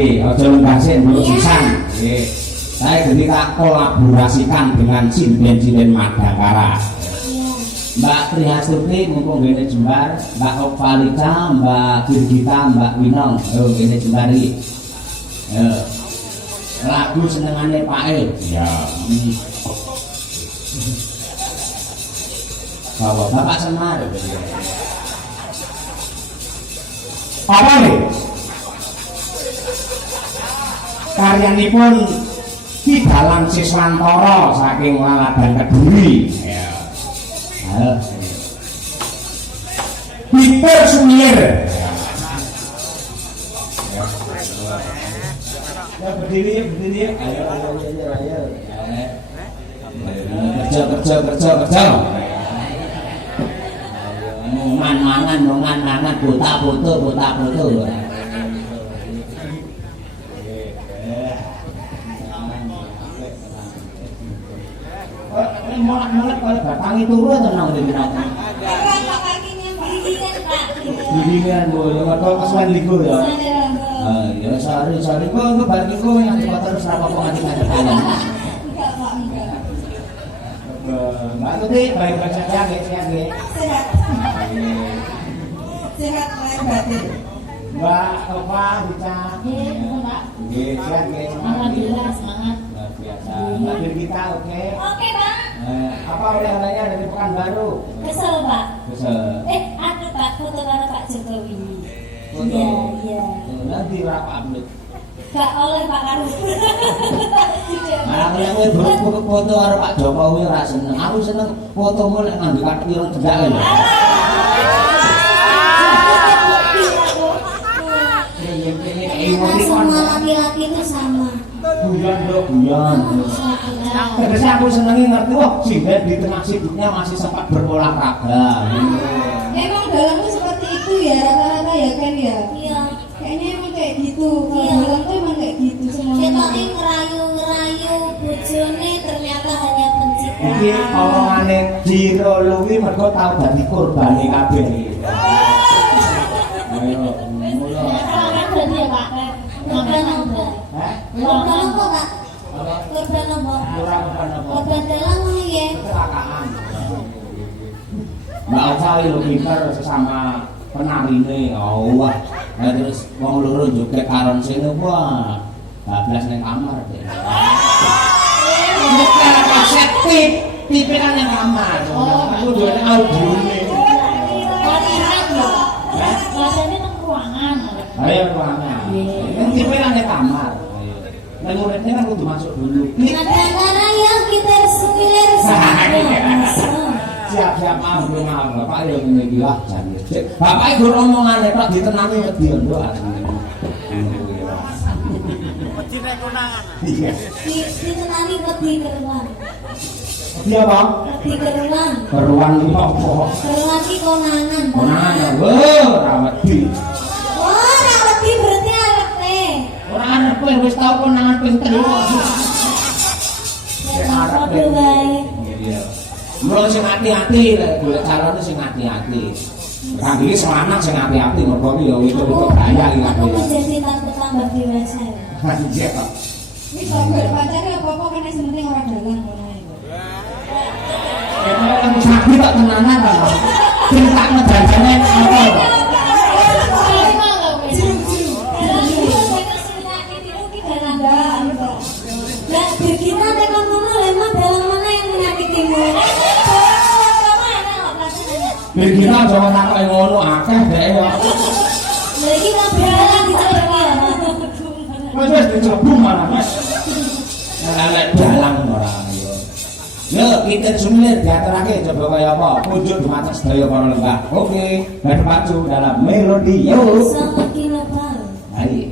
Ojo lenggasin dulu sisan. Saya ketika kolaborasikan dengan sinden-sinden Madangkara. Mbak Trihastuti mumpung gini jembar, Mbak Ovalika, Mbak Girgita, Mbak Winong, gini jembari. Lagu senengannya Pak El. Ya. Bapak Semar. Apa nih? Karyanipun Ki Dalang Siswantoro saking Laladan Kediri. Ya. Peter Sumier. Ya berdiri. Ayo. Kerja. Mangan, foto. Molek kalau batangi turu tenang di binatang. Bimbingan boleh, kalau kesuwen ligo ya. Ya sorry, kok balik kok yang terus apa nganti kalian. Mbak Tuti, baik-baik saja, sehat. Sehat batin. Mbak Opa, Bica. Mbak. Sehat, Alhamdulillah, semangat. Luar biasa. Mbak Birgita, oke? Oke, Pak. Apa oleh-olehnya dari Pekanbaru? Kesel, Pak. Ada Pak, foto bareng Pak Jokowi. Foto? Iya. Nanti berapa upload? Gak oleh Pak Karus. Aku yang buruk foto karo Pak Jokowi ora seneng. Aku seneng fotomu nek nganggo kartu ireng cedak lho. Semua laki-laki itu sama. Guyon. Terus aku senengi ngerti sing di tengah sibuknya masih sempat berolahraga. Emang dalamnya seperti itu ya rata-rata ya kan ya? Iya. Kayaknya emang kayak gitu. Kalau dalam tuh emang kayak gitu semuanya. Kita ngerayu bojone ternyata hanya pencitraan. Iki omongane Jiro Luwi mergo tau dadi korbane kabeh iki. Ayo, mulo. Berarti ya Pak. Korban apa? Korban apa Pak? Korban apa? Korban dalam ya. Kecelakaan. Mbak Ocha lu pinter sesama penarine. Wah. Nah, terus wong loro juga karon sini wah. Bablas ning kamar deh. Bukan kaset tip kan yang kamar. Aku duwe audione. Rasanya nang ruangan. Ayo ruangan. Yang tipe kan yang kamar. Dan muridnya kan kudu masuk dulu. Kadang-kadang yang kita semilir Siap mau belum mau bapak yang ini gila jadi bapak itu omongan lepas ditenangi wedi ndo asli. Wedi nek konangan. Iya. Ditenangi wedi keruan. Iya bang. Wedi keruan. Keruan iki apa? Keruan iki konangan. Konangan. Wah, ra wedi. Wah, ra wedi berarti arepe. Ora arepe wis tau konangan ping 3. Ya padha wae. Iya. Mulai sing hati-hati lek golek calone sing hati-hati. Kang iki selanang sing hati-hati mergo ya itu bahaya iki kabeh. Aku jadi tambah dewasa. Iya kok. Wis kok golek pacare apa-apa kan sing penting ora dalang ngono ae. Ya yang sakit kok tenanan ta. Sing tak ngejanjane apa kok. Lah kita tekan ngono lemah dalam mana yang menyakitimu? Biar kita jangan takut ngono akeh deh ya. Lah iki mau dalan diceblok ya. Wes diceblok malah Mas. Nek dalang ora yo. Yo kita sumir diaturake coba kaya apa? Pujuk dumateng sedaya para lembah. Oke, berpacu dalam melodi yo. Sama kilo baru. Ayo.